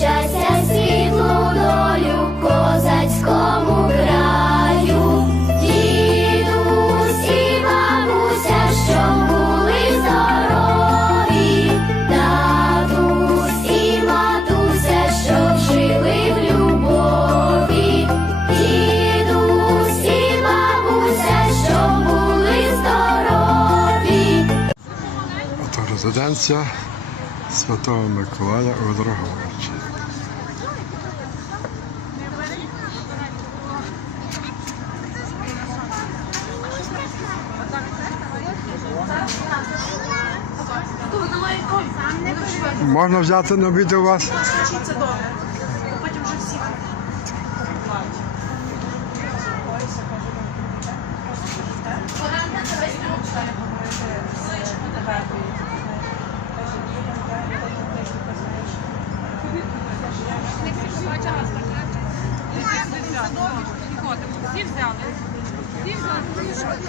щастя, світлу долю козацькому краю, дідусі, бабуся, що були здорові, татусі, матуся, що жили в любові, дідусі, бабуся, що були здорові. Ото резиденція. Святого Миколая Одроговича. Можна взяти на відео вас? Це добре. Потім вже всі. Всі взяли. Всі взяли.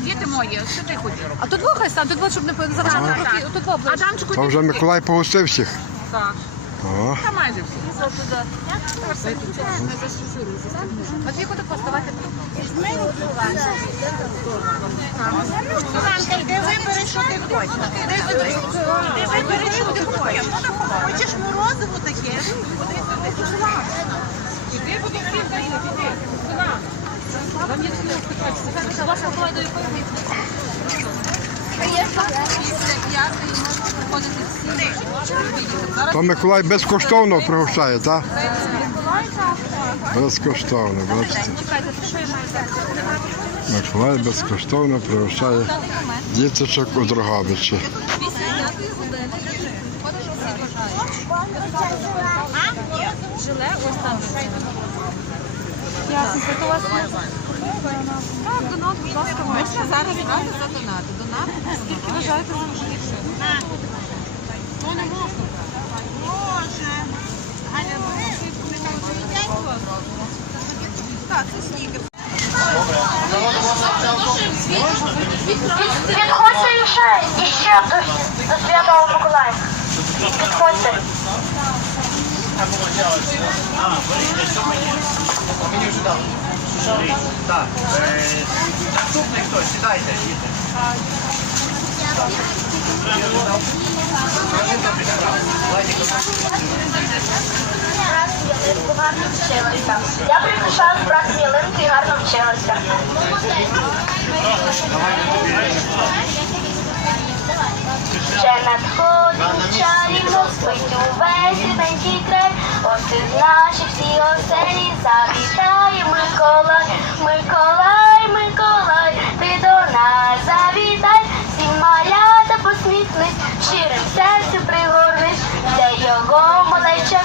Діти мої, сюди ходіть. А тут двох хай стане, тут двох, щоб не заважати. так. Тут двох ближче. Адамчику, То вже Миколай погостив всіх. Так. О, Та майже всі. Матвійку так поставати. Іванка, йди вибери, що ти хочеш. Іди вибери, що ти хочеш. Хочеш морозиво таке? То Миколай безкоштовно пригощає, так? Безкоштовно, бачите. Миколай безкоштовно пригощає діточок у Дрогобичі. Жиле ось там. Ясно, то у вас. Так, донат, будь ласка, можна зараз брати за донати. Донати, скільки бажаєте зможете. Може. Аня, Так, це снігер. Підходьте ще, іще до, до Святого Миколая. Підходьте. Я приглашаю брат ялинку і гарно вчилася. Ще надходить чарівно, спить увесь рідненький край. Ось із наших всі оселі завітає Миколай, Миколай, Миколай, ти до нас завітай, всі малята посміхнись, щирим серцем пригорнись, де його малеча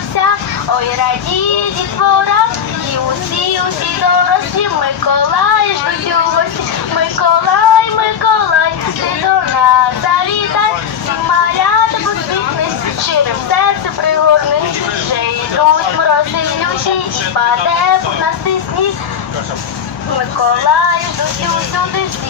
ой раді дітвора, і усі, усі дорослі, Миколай ждуть у гості, Миколай, Миколай, ти до нас завітай, всі малята посміхнись, щирим серцем пригорнись, вже йдуть морози люті, і паде на сніг. Миколай ждуть усюди всі.